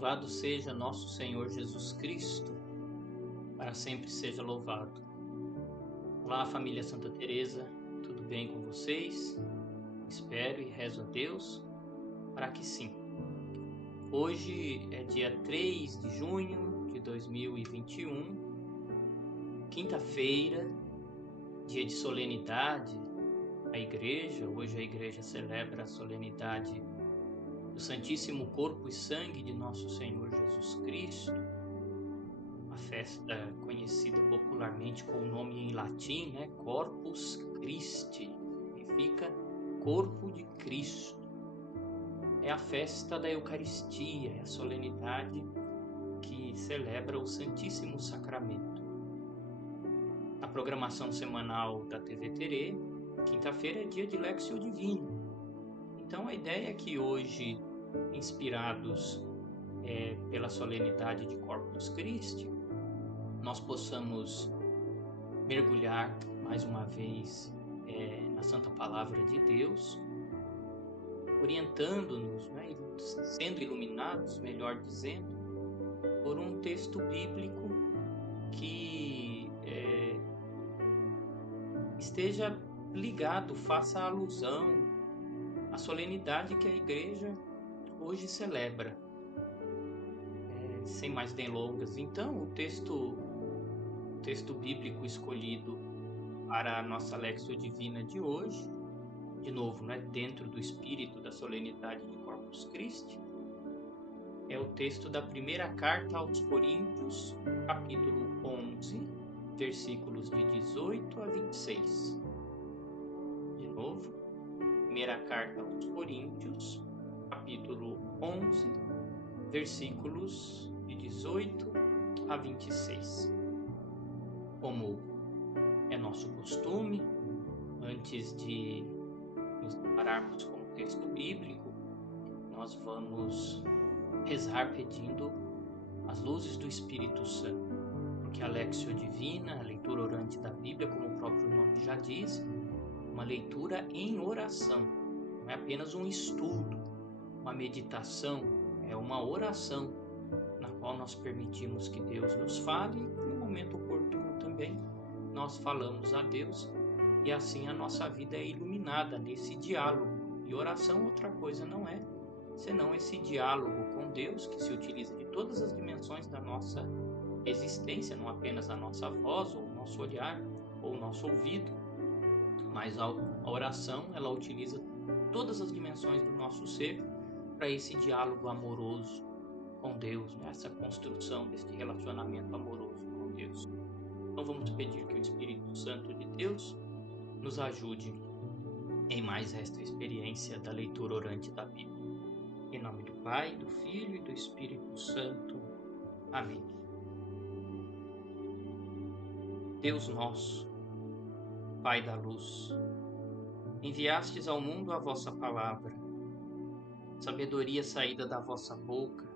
Louvado seja nosso Senhor Jesus Cristo, para sempre seja louvado. Olá, família Santa Teresa, tudo bem com vocês? Espero e rezo a Deus para que sim. Hoje é dia 3 de junho de 2021, quinta-feira, dia de solenidade. Hoje a igreja celebra a solenidade do Santíssimo Corpo e Sangue de nosso Senhor Jesus Cristo, uma festa conhecida popularmente com o nome em latim, Corpus Christi, significa Corpo de Cristo. É a festa da Eucaristia, é a solenidade que celebra o Santíssimo Sacramento. A programação semanal da TV Terê, quinta-feira é dia de Lectio Divina. Então a ideia é que hoje, inspirados pela solenidade de Corpus Christi, nós possamos mergulhar mais uma vez na Santa Palavra de Deus, orientando-nos, sendo iluminados, melhor dizendo, por um texto bíblico que esteja ligado, faça alusão à solenidade que a Igreja hoje celebra. Sem mais delongas, então, o texto bíblico escolhido para a nossa Lectio Divina de hoje, de novo, dentro do espírito da solenidade de Corpus Christi, é o texto da primeira carta aos Coríntios, capítulo 11, versículos de 18 a 26. De novo, primeira carta aos Coríntios, capítulo 11, versículos de 18 a 26. Como é nosso costume, antes de nos depararmos com o texto bíblico, nós vamos rezar pedindo as luzes do Espírito Santo, porque a Lectio Divina, a leitura orante da Bíblia, como o próprio nome já diz, uma leitura em oração, não é apenas um estudo, uma meditação, é uma oração na qual nós permitimos que Deus nos fale e no momento oportuno também nós falamos a Deus e assim a nossa vida é iluminada nesse diálogo. E oração outra coisa não é senão esse diálogo com Deus que se utiliza de todas as dimensões da nossa existência, não apenas a nossa voz ou o nosso olhar ou o nosso ouvido, mas a oração ela utiliza todas as dimensões do nosso ser para esse diálogo amoroso com Deus, essa construção desse relacionamento amoroso com Deus. Então vamos pedir que o Espírito Santo de Deus nos ajude em mais esta experiência da leitura orante da Bíblia. Em nome do Pai, do Filho e do Espírito Santo. Amém. Deus nosso, Pai da luz, enviastes ao mundo a vossa palavra, sabedoria saída da vossa boca,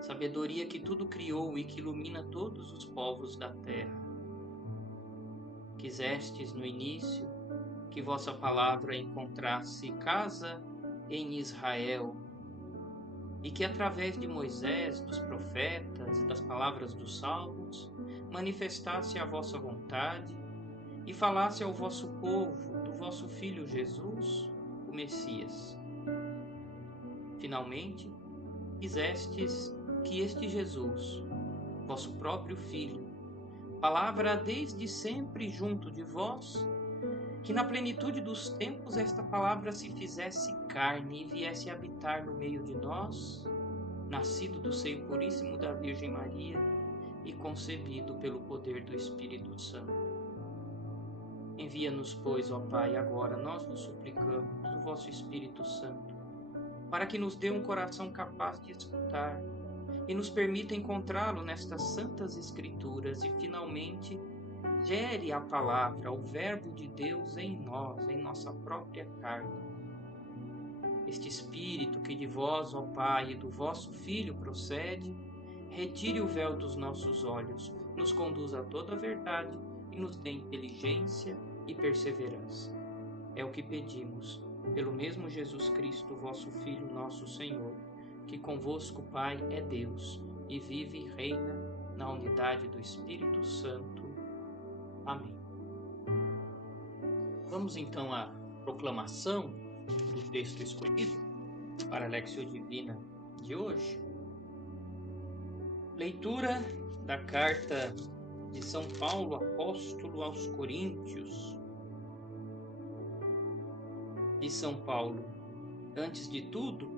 sabedoria que tudo criou e que ilumina todos os povos da terra. Quisestes no início que vossa palavra encontrasse casa em Israel e que através de Moisés, dos profetas e das palavras dos salmos manifestasse a vossa vontade e falasse ao vosso povo do vosso Filho Jesus, o Messias. Finalmente, quisestes que este Jesus, vosso próprio Filho, palavra desde sempre junto de vós, que na plenitude dos tempos esta palavra se fizesse carne e viesse habitar no meio de nós, nascido do seio puríssimo da Virgem Maria e concebido pelo poder do Espírito Santo. Envia-nos, pois, ó Pai, agora nós vos suplicamos, o vosso Espírito Santo, para que nos dê um coração capaz de escutar e nos permita encontrá-lo nestas santas Escrituras e, finalmente, gere a palavra, o Verbo de Deus em nós, em nossa própria carne. Este Espírito que de vós, ó Pai, e do vosso Filho procede, retire o véu dos nossos olhos, nos conduza a toda a verdade e nos dê inteligência e perseverança. É o que pedimos, pelo mesmo Jesus Cristo, vosso Filho, nosso Senhor, que convosco, Pai, é Deus, e vive e reina na unidade do Espírito Santo. Amém. Vamos então à proclamação do texto escolhido para a Lectio Divina de hoje. Leitura da carta de São Paulo, apóstolo aos Coríntios. De São Paulo: antes de tudo,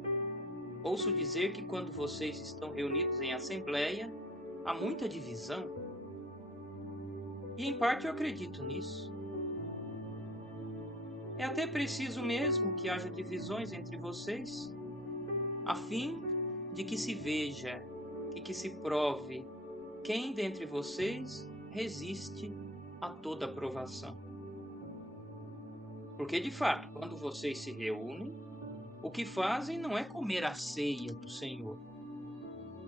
ouço dizer que quando vocês estão reunidos em assembleia, há muita divisão. E em parte eu acredito nisso. É até preciso mesmo que haja divisões entre vocês, a fim de que se veja e que se prove quem dentre vocês resiste a toda aprovação. Porque, de fato, quando vocês se reúnem, o que fazem não é comer a ceia do Senhor,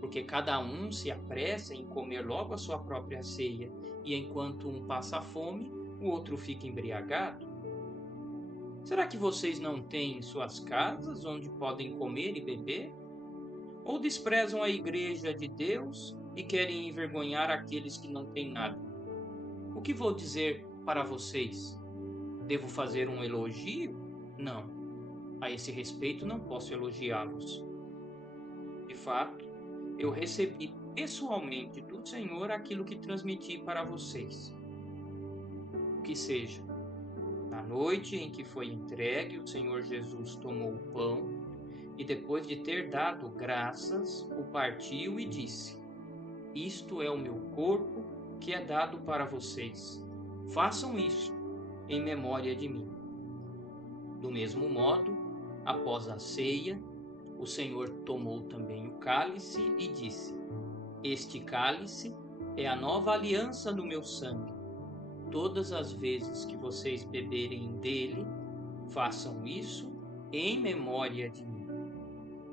porque cada um se apressa em comer logo a sua própria ceia, e enquanto um passa fome, o outro fica embriagado. Será que vocês não têm suas casas onde podem comer e beber? Ou desprezam a igreja de Deus e querem envergonhar aqueles que não têm nada? O que vou dizer para vocês? Devo fazer um elogio? Não. A esse respeito não posso elogiá-los. De fato, eu recebi pessoalmente do Senhor aquilo que transmiti para vocês. O que seja, na noite em que foi entregue, o Senhor Jesus tomou o pão e, depois de ter dado graças, o partiu e disse: isto é o meu corpo que é dado para vocês. Façam isso em memória de mim. Do mesmo modo, após a ceia, o Senhor tomou também o cálice e disse: este cálice é a nova aliança no meu sangue. Todas as vezes que vocês beberem dele, façam isso em memória de mim.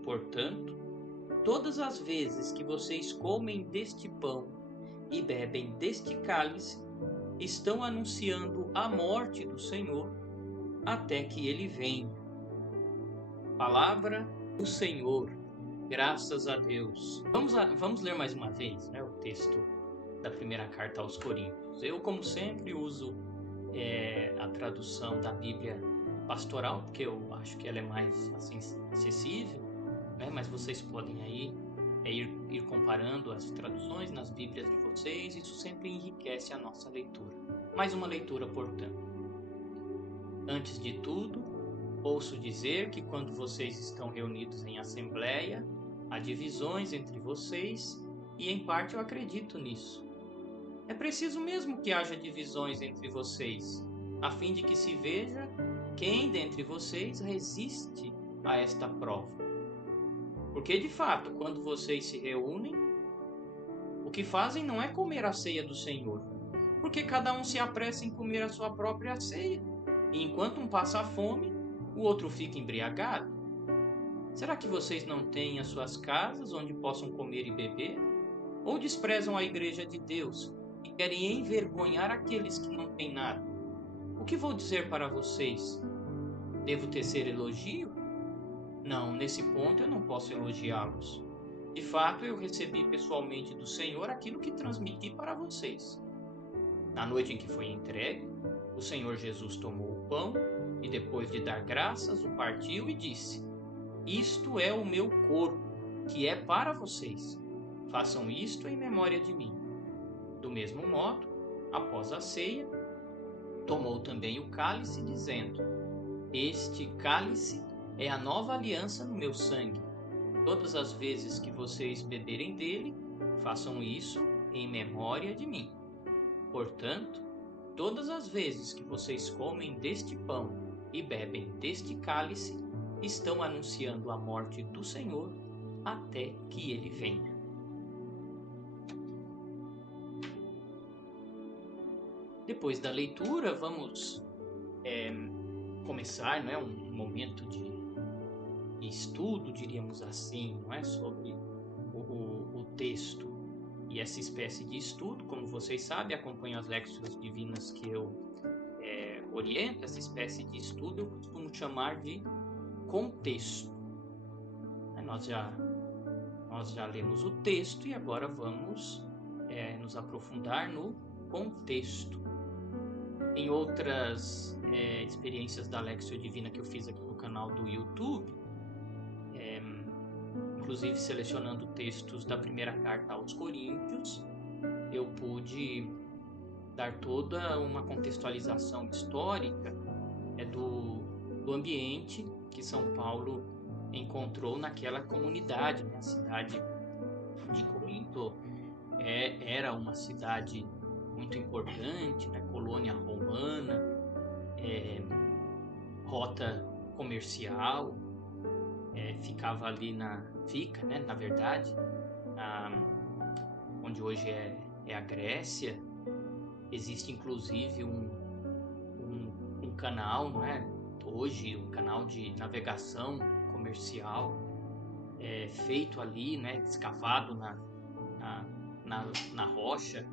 Portanto, todas as vezes que vocês comem deste pão e bebem deste cálice, estão anunciando a morte do Senhor até que ele venha. Palavra do Senhor. Graças a Deus. Vamos ler mais uma vez, o texto da primeira carta aos Coríntios. Eu, como sempre, uso a tradução da Bíblia Pastoral, porque eu acho que ela é mais assim, acessível, mas vocês podem aí ir comparando as traduções nas Bíblias de vocês. Isso sempre enriquece a nossa leitura. Mais uma leitura, portanto. Antes de tudo, ouço dizer que quando vocês estão reunidos em assembleia, há divisões entre vocês, e em parte eu acredito nisso. É preciso mesmo que haja divisões entre vocês, a fim de que se veja quem dentre vocês resiste a esta prova. Porque, de fato, quando vocês se reúnem, o que fazem não é comer a ceia do Senhor, porque cada um se apressa em comer a sua própria ceia, e enquanto um passa fome, o outro fica embriagado. Será que vocês não têm as suas casas onde possam comer e beber? Ou desprezam a igreja de Deus e querem envergonhar aqueles que não têm nada? O que vou dizer para vocês? Devo tecer elogio? Não, nesse ponto eu não posso elogiá-los. De fato, eu recebi pessoalmente do Senhor aquilo que transmiti para vocês. Na noite em que foi entregue, o Senhor Jesus tomou o pão e, depois de dar graças, o partiu e disse: isto é o meu corpo, que é para vocês. Façam isto em memória de mim. Do mesmo modo, após a ceia, tomou também o cálice, dizendo: este cálice é a nova aliança no meu sangue. Todas as vezes que vocês beberem dele, façam isso em memória de mim. Portanto, todas as vezes que vocês comem deste pão e bebem deste cálice, estão anunciando a morte do Senhor até que ele venha. Depois da leitura, vamos começar um momento de estudo, diríamos assim, sobre o texto. E essa espécie de estudo, como vocês sabem, acompanham as Lectios Divinas que eu oriento. Essa espécie de estudo eu costumo chamar de contexto. Nós já Nós já lemos o texto e agora vamos nos aprofundar no contexto. Em outras experiências da Lexio Divina que eu fiz aqui no canal do YouTube, inclusive selecionando textos da primeira carta aos Coríntios, eu pude dar toda uma contextualização histórica do ambiente que São Paulo encontrou naquela comunidade, né? A cidade de Corinto era uma cidade muito importante, né? Colônia romana, rota comercial, ficava ali né, na verdade, onde hoje é a Grécia. Existe inclusive um canal, não é? Hoje, um canal de navegação comercial feito ali, né? Escavado na rocha,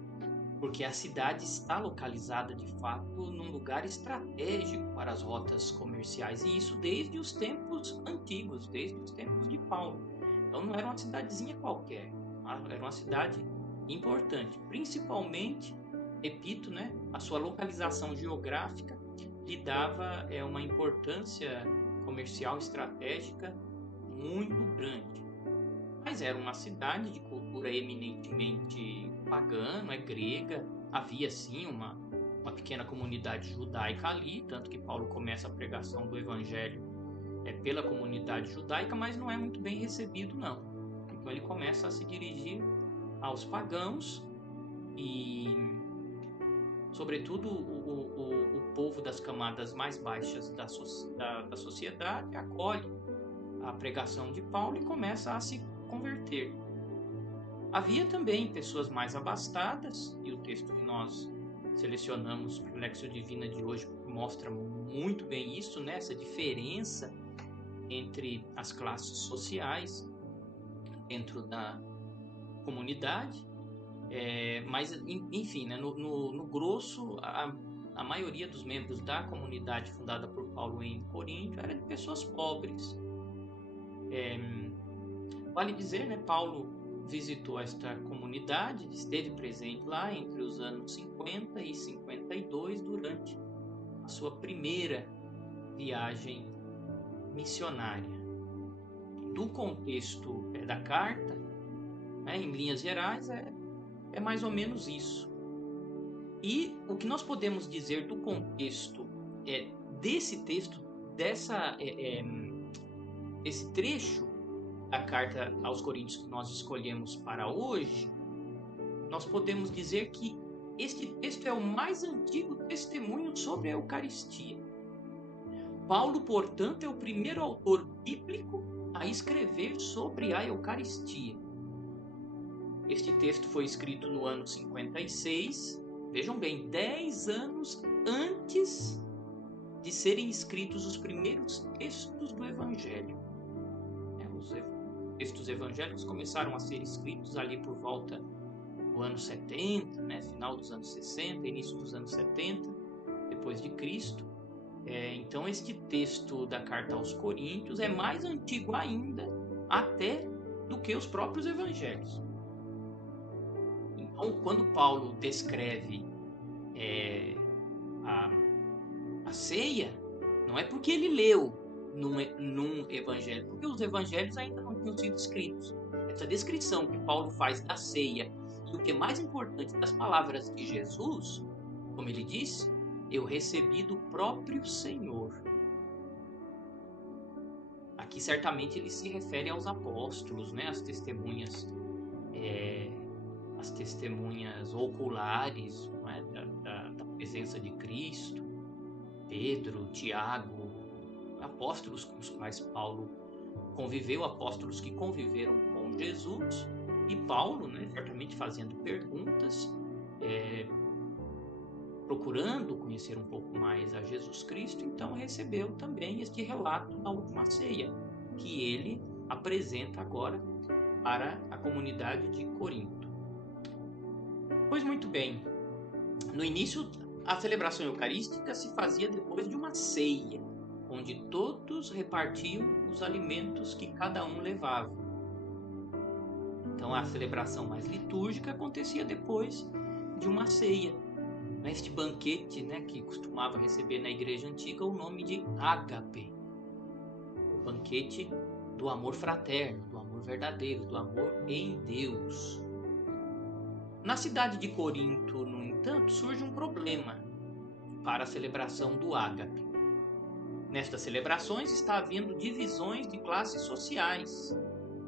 porque a cidade está localizada de fato num lugar estratégico para as rotas comerciais, e isso desde os tempos antigos, desde os tempos de Paulo. Então não era uma cidadezinha qualquer, era uma cidade importante, principalmente, repito, né, a sua localização geográfica lhe dava uma importância comercial estratégica muito grande. Mas era uma cidade de cultura eminentemente pagã, grega. Havia sim uma pequena comunidade judaica ali, tanto que Paulo começa a pregação do evangelho pela comunidade judaica, mas não é muito bem recebido não. Então ele começa a se dirigir aos pagãos e, sobretudo, o povo das camadas mais baixas da sociedade acolhe a pregação de Paulo e começa a se converter. Havia também pessoas mais abastadas, e o texto que nós selecionamos para o Lexio Divina de hoje mostra muito bem isso, né? Essa diferença entre as classes sociais dentro da comunidade. Mas, enfim, né? No grosso, a maioria dos membros da comunidade fundada por Paulo em Corinto era de pessoas pobres. Vale dizer, né, Paulo visitou esta comunidade, esteve presente lá entre os anos 50 e 52 durante a sua primeira viagem missionária. Do contexto da carta, né, em linhas gerais, é mais ou menos isso. E o que nós podemos dizer do contexto desse texto, desse trecho da carta aos Coríntios que nós escolhemos para hoje, nós podemos dizer que este texto é o mais antigo testemunho sobre a Eucaristia. Paulo, portanto, é o primeiro autor bíblico a escrever sobre a Eucaristia. Este texto foi escrito no ano 56, vejam bem, 10 anos antes de serem escritos os primeiros textos do Evangelho. Os textos evangélicos começaram a ser escritos ali por volta do ano 70, né? Final dos anos 60, início dos anos 70, depois de Cristo. Então este texto da carta aos Coríntios é mais antigo ainda até do que os próprios evangelhos. Então, quando Paulo descreve a ceia, não é porque ele leu num evangelho, porque os evangelhos ainda não tinham sido escritos. Essa descrição que Paulo faz da ceia, e o que é mais importante, das palavras de Jesus, como ele disse, eu recebi do próprio Senhor. Aqui certamente ele se refere aos apóstolos, né? As testemunhas oculares, não é? da presença de Cristo, Pedro, Tiago, apóstolos com os quais Paulo conviveu, apóstolos que conviveram com Jesus, e Paulo, né, certamente fazendo perguntas, procurando conhecer um pouco mais a Jesus Cristo, então recebeu também este relato da última ceia, que ele apresenta agora para a comunidade de Corinto. Pois muito bem, no início a celebração eucarística se fazia depois de uma ceia, onde todos repartiam os alimentos que cada um levava. Então a celebração mais litúrgica acontecia depois de uma ceia. Este banquete, né, que costumava receber na igreja antiga o nome de ágape, o banquete do amor fraterno, do amor verdadeiro, do amor em Deus. Na cidade de Corinto, no entanto, surge um problema para a celebração do ágape. Nestas celebrações está havendo divisões de classes sociais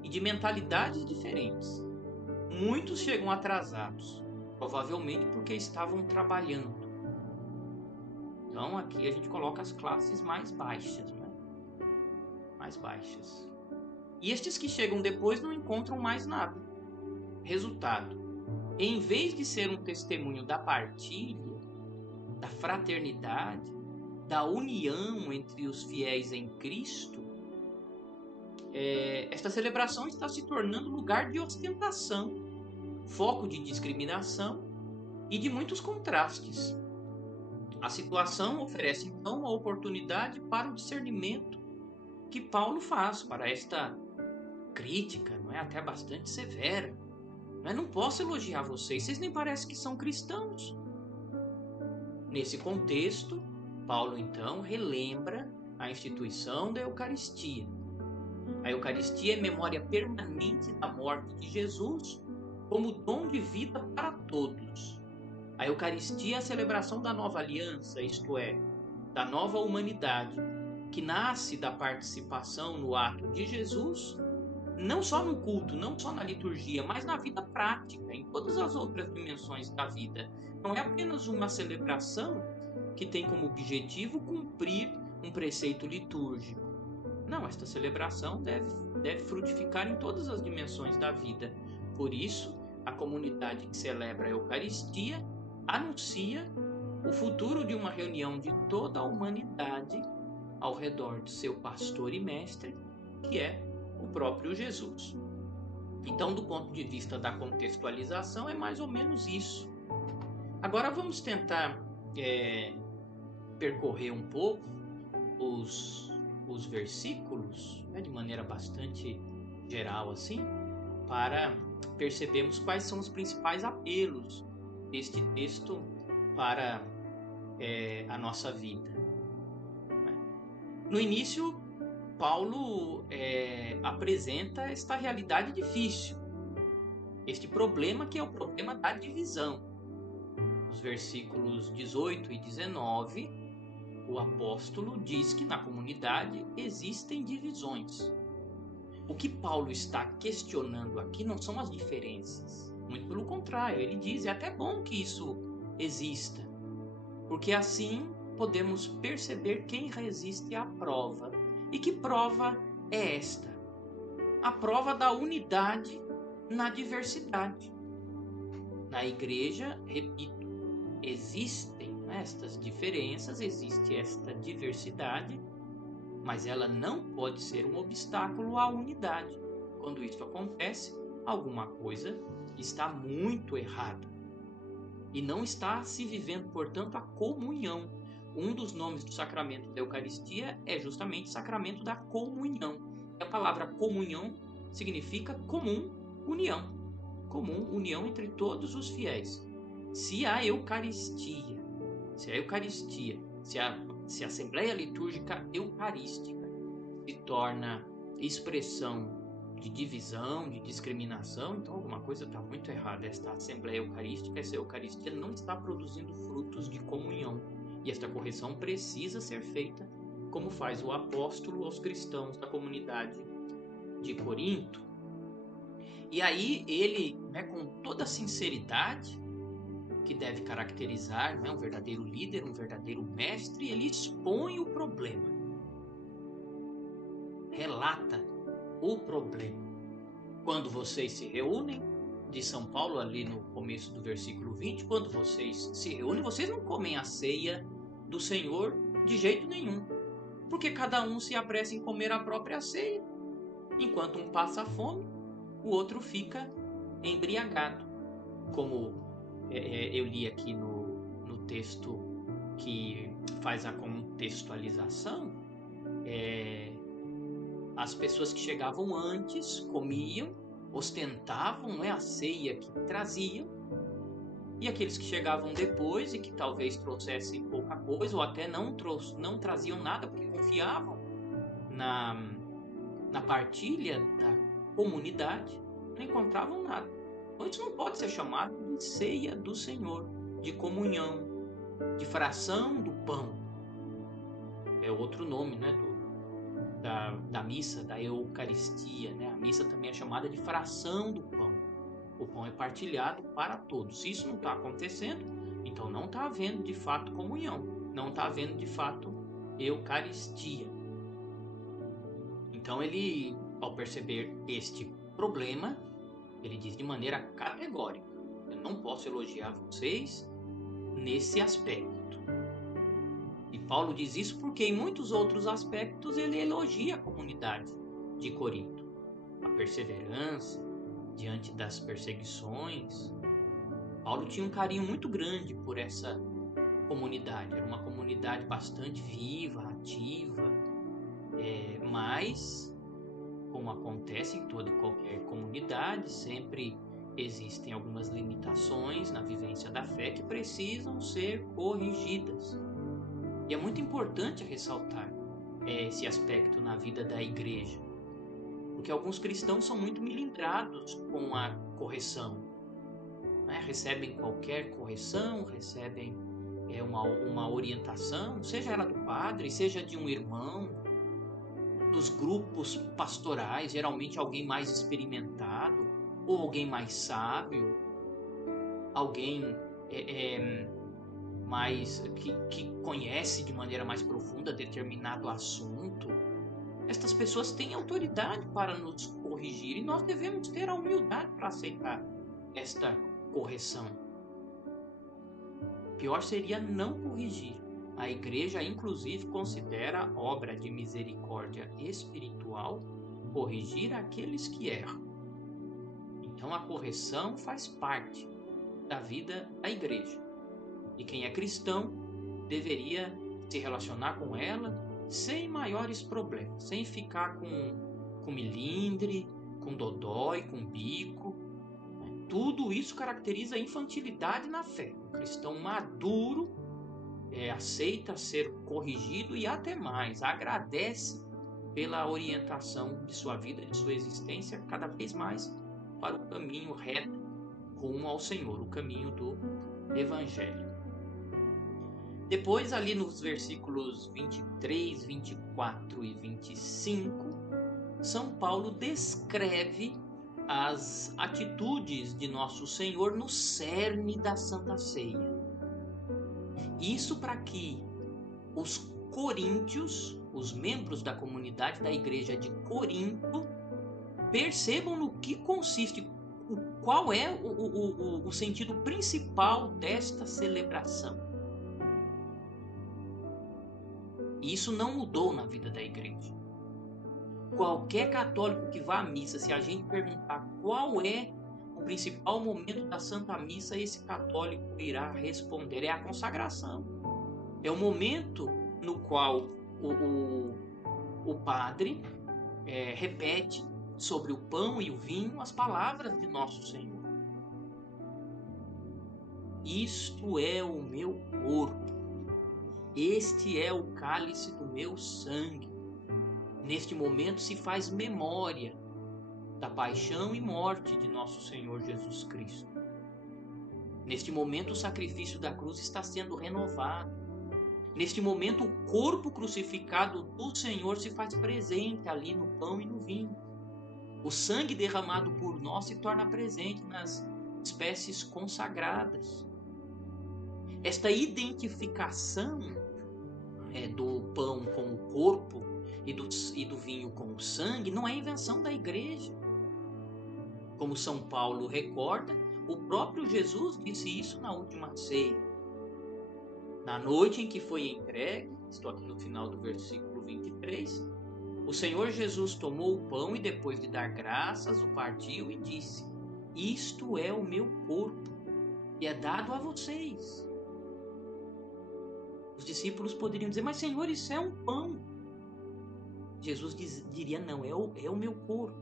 e de mentalidades diferentes. Muitos chegam atrasados, provavelmente porque estavam trabalhando. Então aqui a gente coloca as classes mais baixas, né? Mais baixas. E estes que chegam depois não encontram mais nada. Resultado: em vez de ser um testemunho da partilha, da fraternidade, da união entre os fiéis em Cristo, esta celebração está se tornando lugar de ostentação, foco de discriminação e de muitos contrastes. A situação oferece então uma oportunidade para o discernimento que Paulo faz para esta crítica, não é, até bastante severa. Não posso elogiar vocês nem parecem que são cristãos. Nesse contexto, Paulo então relembra a instituição da Eucaristia. A Eucaristia é memória permanente da morte de Jesus como dom de vida para todos. A Eucaristia é a celebração da nova aliança, isto é, da nova humanidade, que nasce da participação no ato de Jesus, não só no culto, não só na liturgia, mas na vida prática, em todas as outras dimensões da vida. Não é apenas uma celebração que tem como objetivo cumprir um preceito litúrgico. Não, esta celebração deve frutificar em todas as dimensões da vida. Por isso, a comunidade que celebra a Eucaristia anuncia o futuro de uma reunião de toda a humanidade ao redor de seu pastor e mestre, que é o próprio Jesus. Então, do ponto de vista da contextualização, é mais ou menos isso. Agora vamos tentar percorrer um pouco os versículos, né, de maneira bastante geral assim, para percebermos quais são os principais apelos deste texto para a nossa vida. No início, Paulo apresenta esta realidade difícil, este problema que é o problema da divisão. Nos versículos 18 e 19, o apóstolo diz que na comunidade existem divisões. O que Paulo está questionando aqui não são as diferenças, muito pelo contrário, ele diz, é até bom que isso exista, porque assim podemos perceber quem resiste à prova. E que prova é esta? A prova da unidade na diversidade. Na igreja, repito, existem estas diferenças, existe esta diversidade, mas ela não pode ser um obstáculo à unidade. Quando isso acontece, alguma coisa está muito errada. E não está se vivendo, portanto, a comunhão. Um dos nomes do sacramento da Eucaristia é justamente sacramento da comunhão. A palavra comunhão significa comum, união. Comum, união entre todos os fiéis. Se a Eucaristia, se a Assembleia Litúrgica Eucarística se torna expressão de divisão, de discriminação, então alguma coisa está muito errada. Esta Assembleia Eucarística, essa Eucaristia não está produzindo frutos de comunhão. E esta correção precisa ser feita, como faz o apóstolo aos cristãos da comunidade de Corinto. E aí ele, com toda a sinceridade que deve caracterizar um verdadeiro líder, um verdadeiro mestre, ele expõe o problema. Relata o problema. Quando vocês se reúnem, diz São Paulo ali no começo do versículo 20, quando vocês se reúnem, vocês não comem a ceia do Senhor de jeito nenhum, porque cada um se apressa em comer a própria ceia. Enquanto um passa fome, o outro fica embriagado. Como eu li aqui no texto que faz a contextualização, as pessoas que chegavam antes comiam, ostentavam, não é, a ceia que traziam, e aqueles que chegavam depois e que talvez trouxessem pouca coisa ou até não traziam nada porque confiavam na partilha da comunidade, não encontravam nada. Então isso não pode ser chamado de ceia do Senhor, de comunhão, de fração do pão. É outro nome, né, da missa, da Eucaristia, né? A missa também é chamada de fração do pão. O pão é partilhado para todos. Se isso não está acontecendo, então não está havendo de fato comunhão, não está havendo de fato Eucaristia. Então ele, ao perceber este problema, ele diz de maneira categórica: eu não posso elogiar vocês nesse aspecto. E Paulo diz isso porque em muitos outros aspectos ele elogia a comunidade de Corinto. A perseverança diante das perseguições. Paulo tinha um carinho muito grande por essa comunidade. Era uma comunidade bastante viva, ativa, mas, como acontece em toda e qualquer comunidade, sempre existem algumas limitações na vivência da fé que precisam ser corrigidas. E é muito importante ressaltar esse aspecto na vida da igreja, porque alguns cristãos são muito melindrados com a correção, né? Recebem qualquer correção, recebem uma orientação, seja ela do padre, seja de um irmão, dos grupos pastorais, geralmente alguém mais experimentado, ou alguém mais sábio, alguém mais que conhece de maneira mais profunda determinado assunto. Estas pessoas têm autoridade para nos corrigir e nós devemos ter a humildade para aceitar esta correção. Pior seria não corrigir. A igreja, inclusive, considera obra de misericórdia espiritual corrigir aqueles que erram. Então a correção faz parte da vida da igreja. E quem é cristão deveria se relacionar com ela sem maiores problemas, sem ficar com milindre, com dodói, com bico. Tudo isso caracteriza a infantilidade na fé. O cristão maduro aceita ser corrigido e até mais, agradece pela orientação de sua vida, de sua existência, cada vez mais para o caminho reto rumo ao Senhor, o caminho do Evangelho. Depois, ali nos versículos 23, 24 e 25, São Paulo descreve as atitudes de Nosso Senhor no cerne da Santa Ceia. Isso para que os coríntios, os membros da comunidade da igreja de Corinto, percebam no que consiste, qual é o sentido principal desta celebração. Isso não mudou na vida da igreja. Qualquer católico que vá à missa, se a gente perguntar qual é o principal momento da Santa Missa, esse católico irá responder: é a consagração. É o momento no qual o padre repete sobre o pão e o vinho as palavras de Nosso Senhor. Isto é o meu corpo. Este é o cálice do meu sangue. Neste momento se faz memória da paixão e morte de Nosso Senhor Jesus Cristo. Neste momento o sacrifício da cruz está sendo renovado. Neste momento o corpo crucificado do Senhor se faz presente ali no pão e no vinho. O sangue derramado por nós se torna presente nas espécies consagradas. Esta identificação do pão com o corpo e do vinho com o sangue não é invenção da igreja. Como São Paulo recorda, o próprio Jesus disse isso na última ceia. Na noite em que foi entregue, estou aqui no final do versículo 23, o Senhor Jesus tomou o pão e depois de dar graças, o partiu e disse: isto é o meu corpo, e é dado a vocês. Os discípulos poderiam dizer: mas Senhor, isso é um pão. Jesus diria: não, é o meu corpo.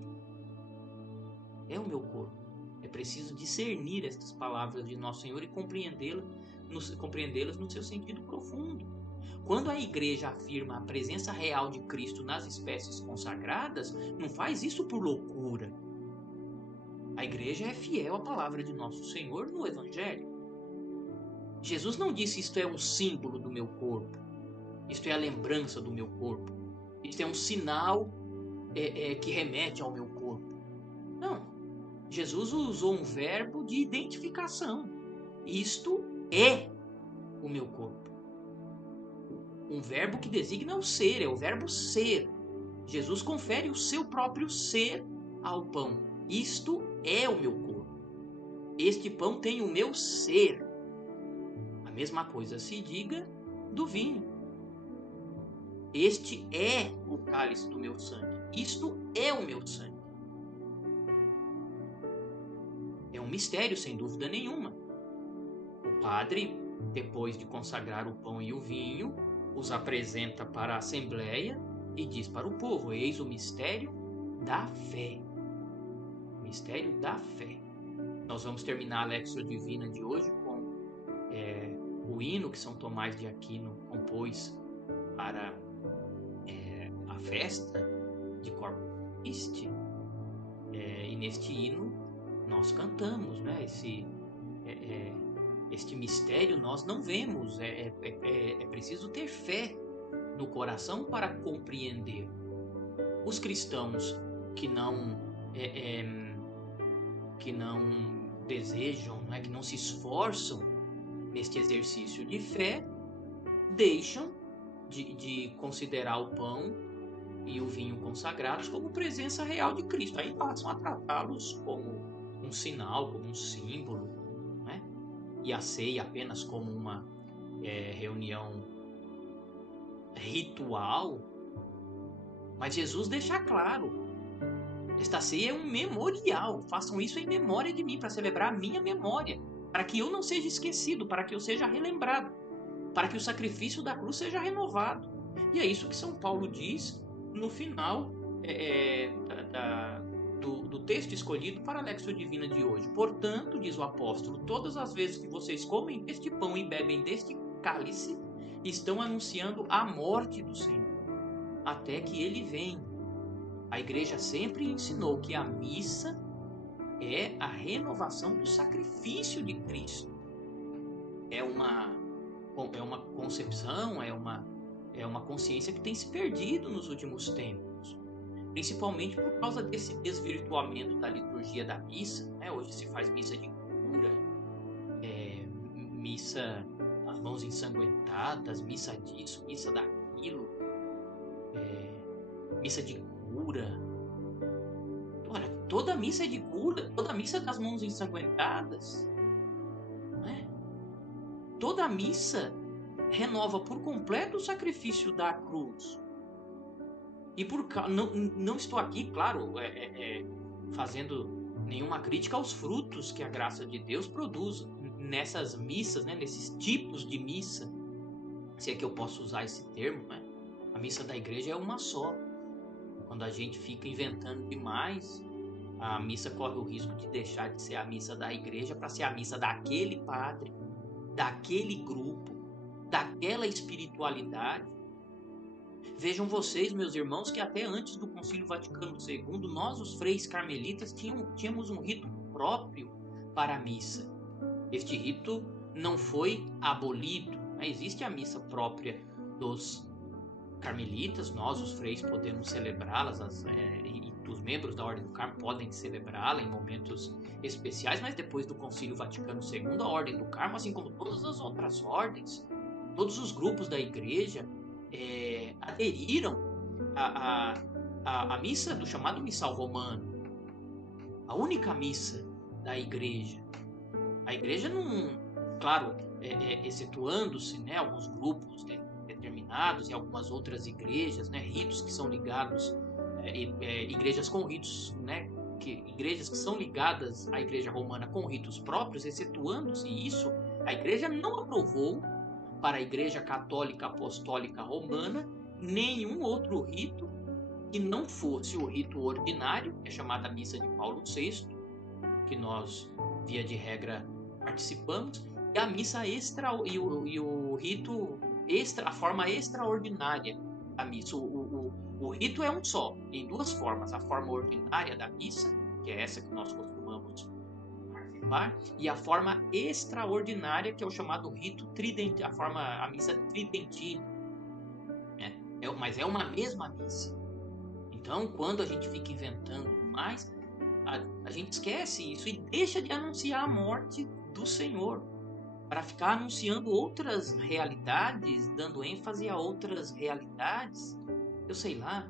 é o meu corpo. É preciso discernir estas palavras de Nosso Senhor e compreendê-las no seu sentido profundo. Quando a igreja afirma a presença real de Cristo nas espécies consagradas, não faz isso por loucura. A igreja é fiel à palavra de Nosso Senhor no Evangelho. Jesus não disse: isto é um símbolo do meu corpo, isto é a lembrança do meu corpo, isto é um sinal que remete ao meu corpo. Não. Jesus usou um verbo de identificação. Isto é o meu corpo. Um verbo que designa o ser, é o verbo ser. Jesus confere o seu próprio ser ao pão. Isto é o meu corpo. Este pão tem o meu ser. A mesma coisa se diga do vinho. Este é o cálice do meu sangue. Isto é o meu sangue. É um mistério, sem dúvida nenhuma. O padre, depois de consagrar o pão e o vinho, os apresenta para a assembleia e diz para o povo: eis o mistério da fé. O mistério da fé. Nós vamos terminar a Lectio Divina de hoje com o hino que São Tomás de Aquino compôs para a festa de Corpus Christi. E neste hino nós cantamos, né? Este mistério nós não vemos. É preciso ter fé no coração para compreender. Os cristãos que não desejam, né, que não se esforçam neste exercício de fé, deixam de considerar o pão e o vinho consagrados como presença real de Cristo. Aí passam a tratá-los como um sinal, como um símbolo, né? E a ceia apenas como uma reunião ritual. Mas Jesus deixa claro: esta ceia é um memorial. Façam isso em memória de mim, para celebrar a minha memória, para que eu não seja esquecido, para que eu seja relembrado, para que o sacrifício da cruz seja renovado. E é isso que São Paulo diz no final do texto escolhido para a Lectio Divina de hoje. Portanto, diz o apóstolo, todas as vezes que vocês comem deste pão e bebem deste cálice, estão anunciando a morte do Senhor, até que ele venha. A igreja sempre ensinou que a missa é a renovação do sacrifício de Cristo. É uma concepção, é uma consciência que tem se perdido nos últimos tempos, principalmente por causa desse desvirtuamento da liturgia da missa, né? Hoje se faz missa de cura, missa das mãos ensanguentadas, missa disso, missa daquilo, missa de cura. Olha, toda missa é de cura, toda missa é das mãos ensanguentadas, né? Toda missa renova por completo o sacrifício da cruz. E não estou aqui, claro, fazendo nenhuma crítica aos frutos que a graça de Deus produz nessas missas, né, nesses tipos de missa, se é que eu posso usar esse termo, né? A missa da igreja é uma só. Quando a gente fica inventando demais, a missa corre o risco de deixar de ser a missa da igreja para ser a missa daquele padre, daquele grupo, daquela espiritualidade. Vejam vocês, meus irmãos, que até antes do Concílio Vaticano II, nós, os freis carmelitas, tínhamos um rito próprio para a missa. Este rito não foi abolido, né? Existe a missa própria dos carmelitas, nós, os freis, podemos celebrá-las, e os membros da Ordem do Carmo podem celebrá-la em momentos especiais, mas depois do Concílio Vaticano II, a Ordem do Carmo, assim como todas as outras ordens, todos os grupos da igreja aderiram à missa do chamado missal romano, a única missa da igreja. A igreja não, claro, excetuando-se, né, alguns grupos determinados e algumas outras igrejas, né, ritos que são ligados, igrejas com ritos, né, igrejas que são ligadas à igreja romana com ritos próprios, excetuando-se isso, a igreja não aprovou para a Igreja Católica Apostólica Romana nenhum outro rito que não fosse o rito ordinário, que é chamada Missa de Paulo VI, que nós, via de regra, participamos, e a missa extra e o rito extra, a forma extraordinária da missa. O rito é um só, em duas formas: a forma ordinária da missa, que é essa que nós costumamos participar, e a forma extraordinária, que é o chamado rito tridente, a missa tridentina, né? Mas é uma mesma missa. Então, quando a gente fica inventando mais, a gente esquece isso e deixa de anunciar a morte do Senhor para ficar anunciando outras realidades, dando ênfase a outras realidades. Eu sei lá,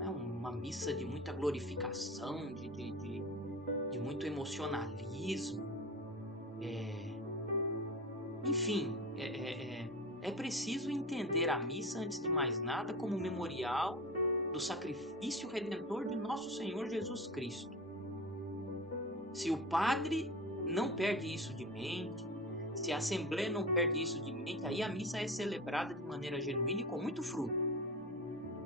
é uma missa de muita glorificação, de muito emocionalismo. Enfim, é preciso entender a missa, antes de mais nada, como memorial do sacrifício redentor de nosso Senhor Jesus Cristo. Se o padre não perde isso de mente, se a Assembleia não perde isso de mente, aí a missa é celebrada de maneira genuína e com muito fruto.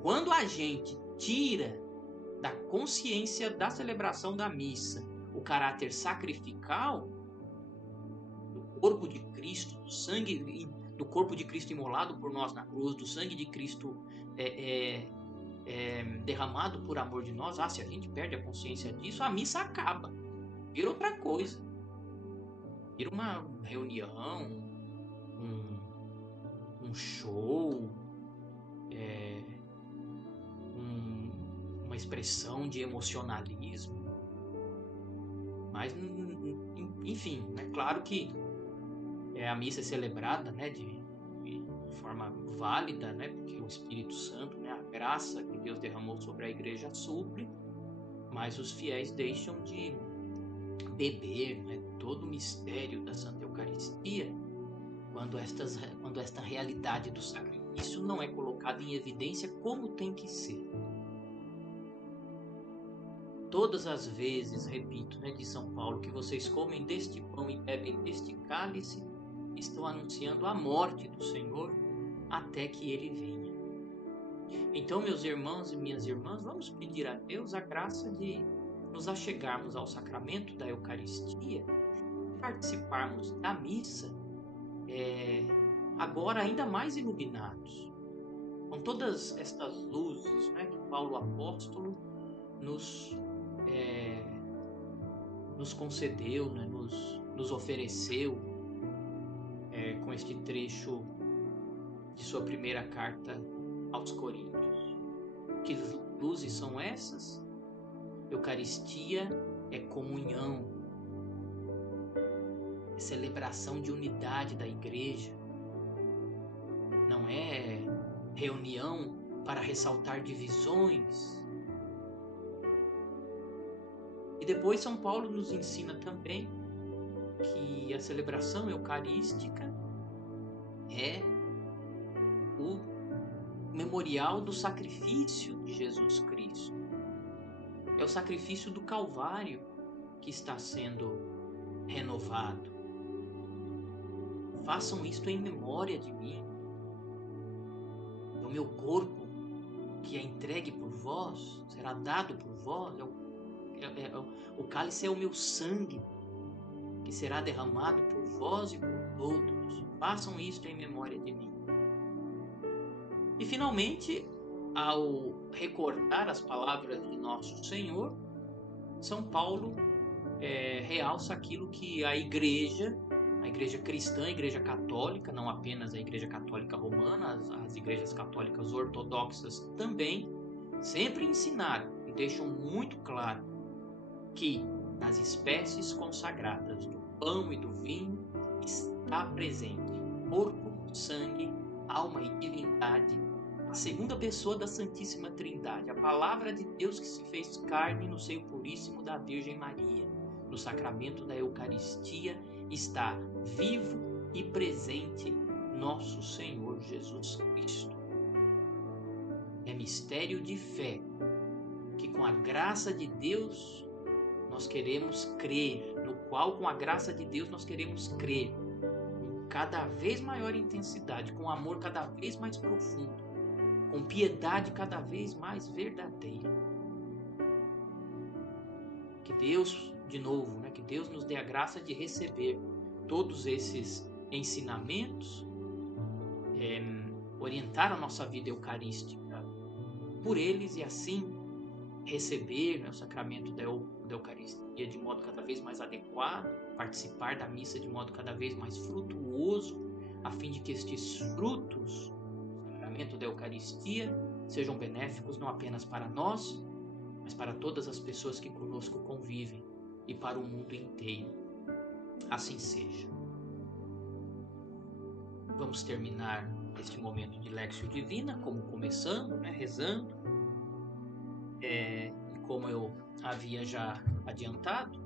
Quando a gente tira da consciência da celebração da missa o caráter sacrificial do corpo de Cristo, do sangue do corpo de Cristo imolado por nós na cruz, do sangue de Cristo derramado por amor de nós, se a gente perde a consciência disso, a missa acaba, vira outra coisa, vira uma reunião, um show, uma expressão de emocionalismo. Mas, enfim, é claro que a missa é celebrada, né, de forma válida, né, porque o Espírito Santo, né, a graça que Deus derramou sobre a igreja supre, mas os fiéis deixam de beber, né, todo o mistério da Santa Eucaristia quando esta realidade do sacrifício não é colocada em evidência como tem que ser. Todas as vezes, repito, né, de São Paulo, que vocês comem deste pão e bebem deste cálice, estão anunciando a morte do Senhor até que Ele venha. Então, meus irmãos e minhas irmãs, vamos pedir a Deus a graça de nos achegarmos ao sacramento da Eucaristia, participarmos da missa, agora ainda mais iluminados, com todas estas luzes, né, que Paulo apóstolo nos concedeu, né, nos ofereceu com este trecho de sua primeira carta aos Coríntios. Que luzes são essas? Eucaristia é comunhão, é celebração de unidade da igreja, não é reunião para ressaltar divisões. E depois São Paulo nos ensina também que a celebração eucarística é o memorial do sacrifício de Jesus Cristo. É o sacrifício do Calvário que está sendo renovado. Façam isto em memória de mim. É o meu corpo que é entregue por vós, será dado por vós. O cálice é o meu sangue que será derramado por vós e por todos. Façam isto em memória de mim. E finalmente, ao recordar as palavras de nosso Senhor, São Paulo realça aquilo que a igreja cristã, a igreja católica, não apenas a igreja católica romana, as igrejas católicas ortodoxas também, sempre ensinaram e deixam muito claro que nas espécies consagradas do pão e do vinho está presente corpo, sangue, alma e divindade, a segunda pessoa da Santíssima Trindade, a palavra de Deus que se fez carne no seio puríssimo da Virgem Maria. No sacramento da Eucaristia está vivo e presente nosso Senhor Jesus Cristo. É mistério de fé que, com a graça de Deus, nós queremos crer, no qual, com a graça de Deus, nós queremos crer com cada vez maior intensidade, com amor cada vez mais profundo, com piedade cada vez mais verdadeira. Que Deus, de novo, né, que Deus nos dê a graça de receber todos esses ensinamentos, orientar a nossa vida eucarística por eles e assim receber, né, o sacramento da Eucaristia de modo cada vez mais adequado, participar da missa de modo cada vez mais frutuoso, a fim de que estes frutos do sacramento da Eucaristia sejam benéficos não apenas para nós, mas para todas as pessoas que conosco convivem e para o mundo inteiro. Assim seja. Vamos terminar este momento de Lectio Divina, como começando, né, rezando. E como eu havia já adiantado,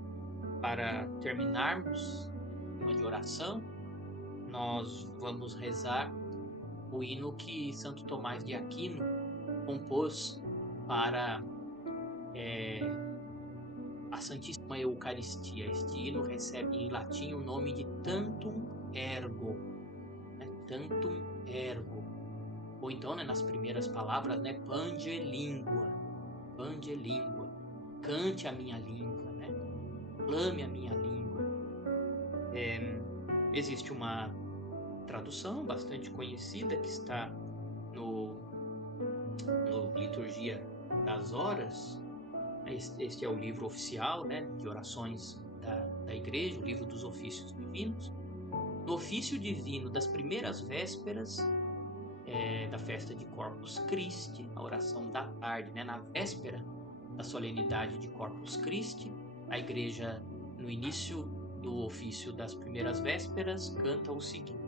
para terminarmos uma de oração, nós vamos rezar o hino que Santo Tomás de Aquino compôs para a Santíssima Eucaristia. Este hino recebe em latim o nome de Tantum Ergo, né? Tantum Ergo. Ou então, né, nas primeiras palavras, né, Pange Lingua, Pange Lingua, cante a minha língua, né? Clame a minha língua. Existe uma tradução bastante conhecida que está no Liturgia das Horas. Este é o livro oficial, né, de orações da Igreja, o livro dos ofícios divinos. No ofício divino das primeiras vésperas da festa de Corpus Christi, a oração da tarde, né, na véspera da solenidade de Corpus Christi, a Igreja, no início do ofício das primeiras vésperas, canta o seguinte: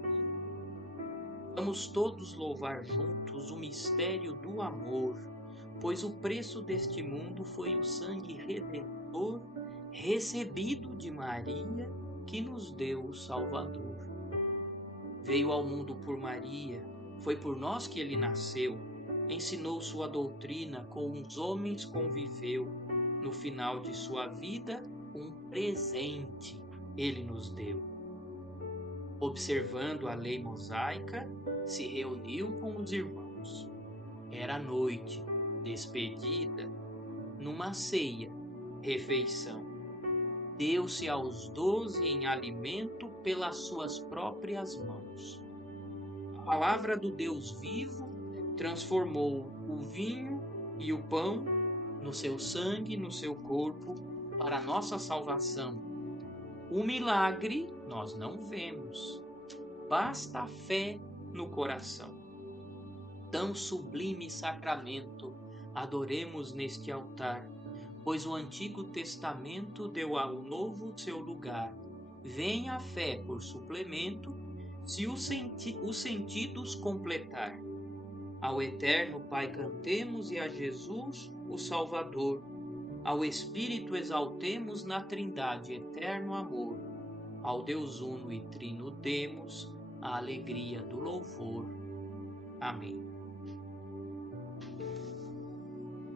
vamos todos louvar juntos o mistério do amor, pois o preço deste mundo foi o sangue redentor recebido de Maria, que nos deu o Salvador. Veio ao mundo por Maria, foi por nós que ele nasceu, ensinou sua doutrina, com os homens conviveu, no final de sua vida um presente ele nos deu. Observando a lei mosaica, se reuniu com os irmãos. Era noite, despedida, numa ceia, refeição. Deu-se aos 12 em alimento pelas suas próprias mãos. A palavra do Deus vivo transformou o vinho e o pão no seu sangue, no seu corpo, para a nossa salvação. O milagre nós não vemos, basta a fé no coração. Tão sublime sacramento adoremos neste altar, pois o Antigo Testamento deu ao Novo seu lugar. Vem a fé por suplemento, se os sentidos completar. Ao Eterno Pai cantemos e a Jesus, o Salvador. Ao Espírito exaltemos na Trindade eterno amor. Ao Deus uno e trino demos a alegria do louvor. Amém.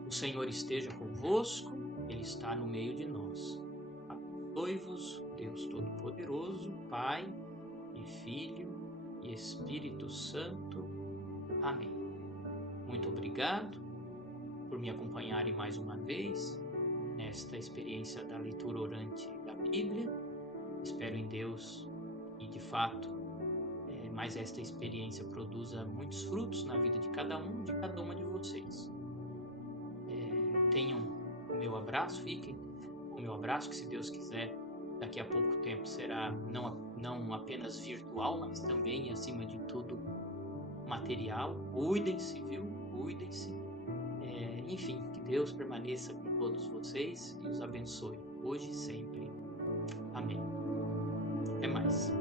O Senhor esteja convosco, Ele está no meio de nós. Abençoe-vos, Deus Todo-Poderoso, Pai e Filho e Espírito Santo. Amém. Muito obrigado por me acompanharem mais uma vez nesta experiência da leitura orante da Bíblia. Espero em Deus e, de fato, mais esta experiência produza muitos frutos na vida de cada um, de cada uma de vocês. Tenham o meu abraço, fiquem com o meu abraço, que, se Deus quiser, daqui a pouco tempo será não apenas virtual, mas também, acima de tudo, material. Cuidem-se, viu? Cuidem-se. Enfim, que Deus permaneça com todos vocês e os abençoe, hoje e sempre. Amém. Até mais.